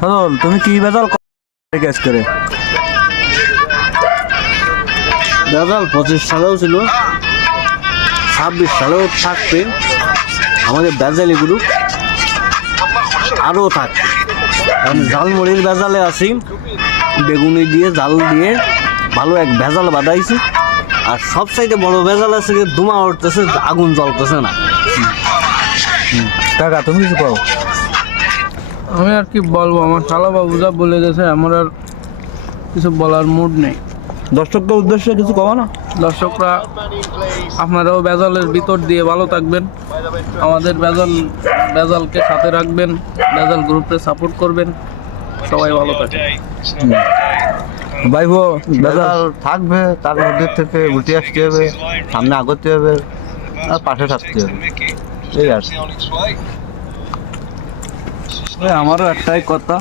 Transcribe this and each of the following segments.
সদল তুমি কি বেজাল কাজ করে? বেজাল 25 সালেও ছিল, 26 সালেও থাকবে। আমাদের বেজালি গ্রুপ আরও থাকবে। আমি জালমুড়ির বেজালে আছি, বেগুনি দিয়ে জাল দিয়ে ভালো এক ভেজাল বাঁধাইছি। আর সবচাইতে বড় ভেজাল আছে যে ধোঁয়া উঠতেছে, আগুন জ্বলতেছে না। কাকা তুমি কিছু পাও? আমি আর কি বলবো, আমার শালা বাবু যা বলে গেছে, আমার আর কিছু বলার মুড নেই। দর্শকদের উদ্দেশ্যে কিছু কও না? দর্শকরা আপনারাও বেজালের ভিতর দিয়ে ভালো থাকবেন, আমাদের বেজালকে সাথে রাখবেন, বেজাল গ্রুপে সাপোর্ট করবেন, সবাই ভালো থাকবেন। ভাইবো বেজাল বেজাল থাকবে, তার মধ্যে থেকে উঠে আসতে হবে, সামনে আগতে হবে আর পাশে থাকতে হবে, এই আর কি। আমারও একটাই কথা,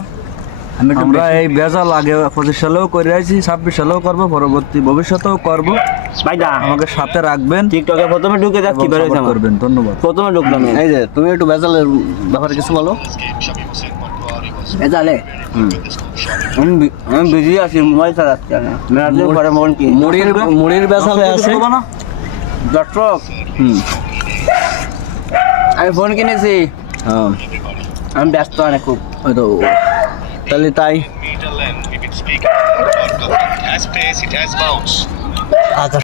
আমরা এই বেজাল আগে 25 সালেও করে আছি, 26 সালেও করবো, পরবর্তী ভবিষ্যতেও করবো। ভাইদা আমাকে সাথে রাখবেন, টিকটকে প্রথমে ঢুকে যাক, এবং কি বের হয়েছে support আমার? করবেন। ধন্যবাদ। প্রথমে ঢুকলাম। এই যে তুমি একটু বেজালের ব্যাপারে কিছু বলো। বেজালে আমি বিজি আছি, মোবাইল চালাচ্ছি। মুড়ির বেজালে আছে দর্শক। আমি ফোন কিনেছি, হ্যাঁ আমি ব্যস্ত অনেক খুব। হয়তো তাহলে তাই We've been speaking about it has pace, it has bounce. আচ্ছা।